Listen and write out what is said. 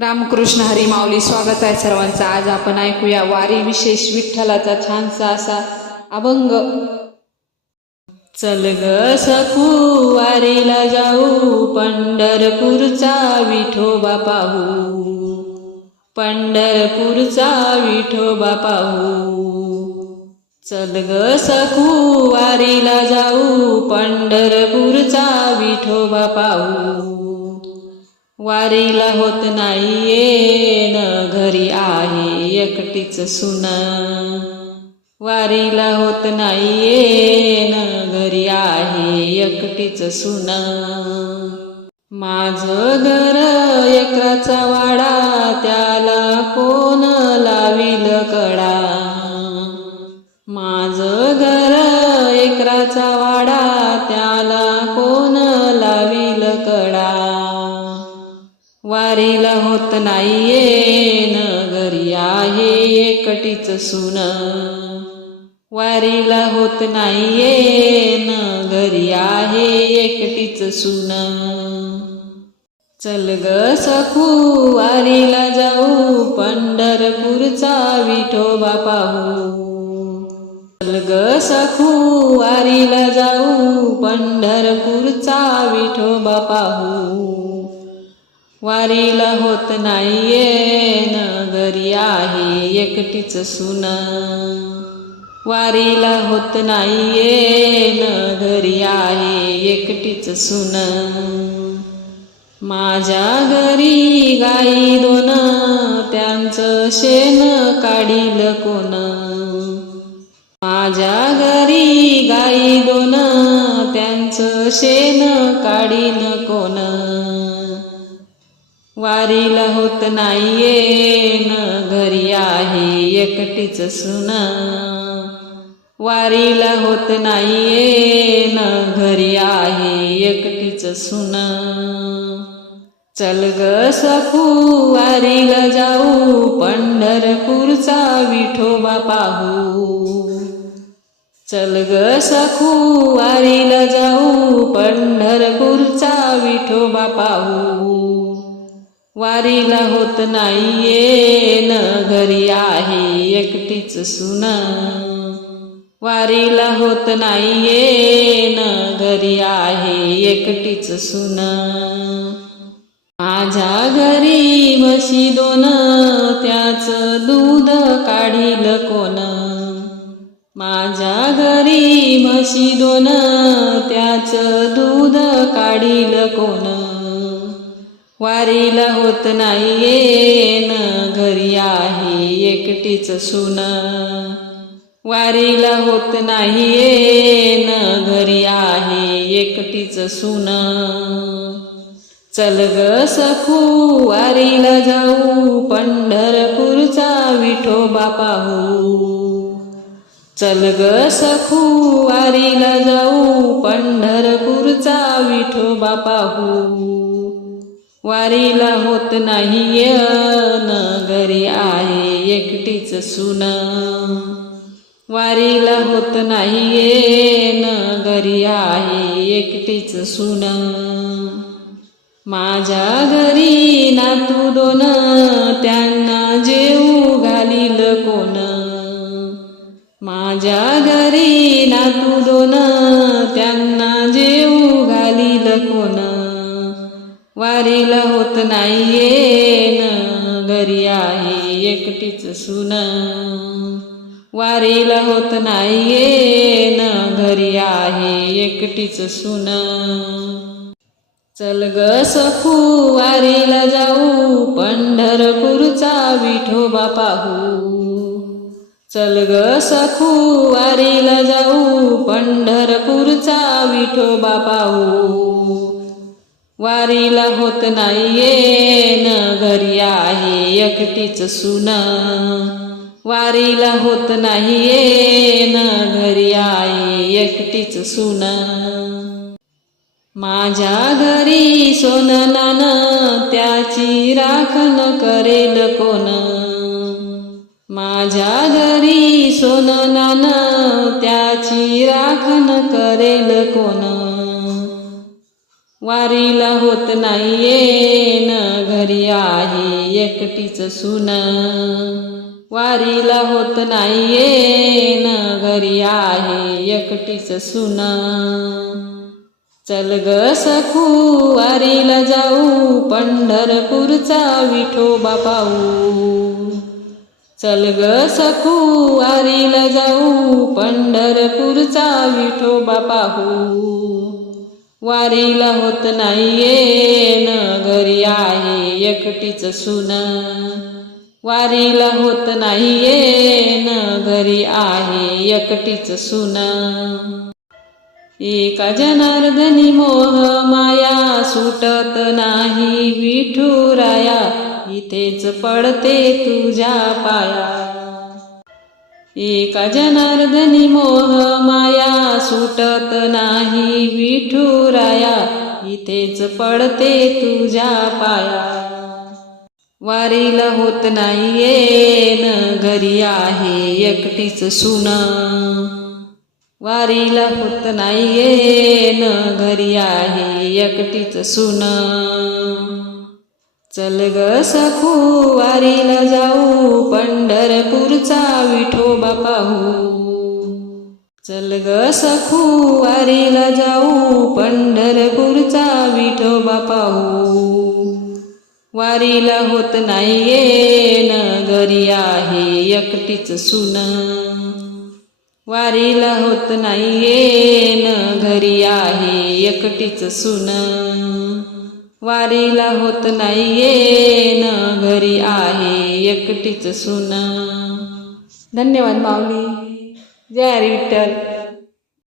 रामकृष्ण हरी माऊली स्वागत आहे सर्वांचं. आज आपण ऐकूया वारी विशेष विठ्ठलाचा छानसा असा अभंग. चल ग सखू वारीला जाऊ पंढरपूरचा विठोबा पाहू. पंढरपूरचा विठोबा पाहू. चल ग सखू वारीला जाऊ पंढरपूरचा विठोबा पाहू. वारीला होत नाहीये न घरी आहे एकटीच सुन. वारीला होत नाहीये न घरी आहे एकटीच सुन. माझं घर एकराचा वाडा त्या वारीला होत नाहीये न घरी आहे एकटीच सुन. वारीला होत नाहीये न घरी आहे एकटीच सुन. चल ग सखू वारीला जाऊ पंढरपूरचा विठोबा पाहू. चल ग सखू वारीला जाऊ पंढरपूरचा विठोबा पाहू. वारीला होत नाहीये न घरी आहे एकटीच सुन. वारीला होत नाहीये न घरी आहे एकटीच सुन. माझ्या घरी गाई दोन त्यांचं शेण काढील कोण. माझ्या घरी गाई दोन त्यांचं शेण काढील कोण. वारीला नाहीये न घरी आहे एकटीच सुन. वारीला होत नाहीये न घरी आहे एकटीच सुन. चल ग सखू वारीला जाऊ पंढरपूरचा विठोबा पाहू. चल ग सखू वारीला जाऊ पंढरपूरचा विठोबा पाहू. वारीला होत नाहीये न घरी आहे एकटीच सुन. वारीला होत नाहीये न घरी आहे एकटीच सुन. माझ्या घरी म्हशी दोन त्याच दूध काढील कोण? माझ्या घरी म्हशी दोन त्याच दूध काढील कोण? वारीला होत नाही येन घरी आहे एकटीच सुन. वारीला होत नाही येन घरी आहे एकटीच सुन. चल ग सखू वारीला जाऊ पंढरपूरचा विठोबा पाहू. चल ग सखू वारीला जाऊ पंढरपूरचा विठोबा पाहू. वारीला होत नाहीये न घरी आहे एकटीच सुन. वारीला होत नाहीये न घरी आहे एकटीच सुन. माझ्या घरी नातू दोन त्यांना जेऊ घालील कोण. माझ्या घरी नातू दोन त्यांना वारीला होत नाहीये न. घरी आहे एकटीच सुन. वारीला होत नाहीये न. घरी आहे एकटीच सुन. चल ग सखू वारीला जाऊ. पंढरपूरचा विठोबा पाहू. चल ग सखू वारीला जाऊ. पंढरपूरचा विठोबा पाहू. वारीला होत नाहीये न घरी आहे एकटीच सुन. वारीला होत नाहीये न घरी आहे एकटीच सुन. माझ्या घरी सोन नान त्याची राखण करेल कोण माझ्या घरी सोन नान त्याची राखण करेल कोण वारीला होत नाहीये न घरी आहे एकटीच सुन. वारीला होत नाहीये न घरी आहे एकटीच सुन. चल ग सखू वारीला जाऊ पंढरपूरचा विठोबा पाहू. चल ग सखू वारीला जाऊ पंढरपूरचा विठोबा पाहू. वारीला होत नाहीये न घरी आहे एकटीच सुन. वारीला होत नाहीये न घरी आहे एकटीच सुन. एका जनार्दनी मोह माया सुटत नाही विठुराया इथेच पडते तुझ्या पाया. एका जनार्दनी मोह माया सुटत नाही विठुराया इथेच पडते तुझ्या पाया. वारीला होत नाही येन घरी आहे एकटीच सुन. वारीला होत नाही येन घरी आहे एकटीच सुन. चल ग सखू वारीला जाऊ पंढरपूरचा विठोबा पाहू. चल ग सखू वारीला जाऊ पंढरपूरचा विठोबा पाहू. वारीला होत नाहीये न घरी आहे एकटीच सुन. वारीला होत नाहीये न घरी आहे एकटीच सुन. वारीला होत नाहीये न घरी आहे एकटीच सुन. धन्यवाद माऊली. जय हरी विठ्ठल.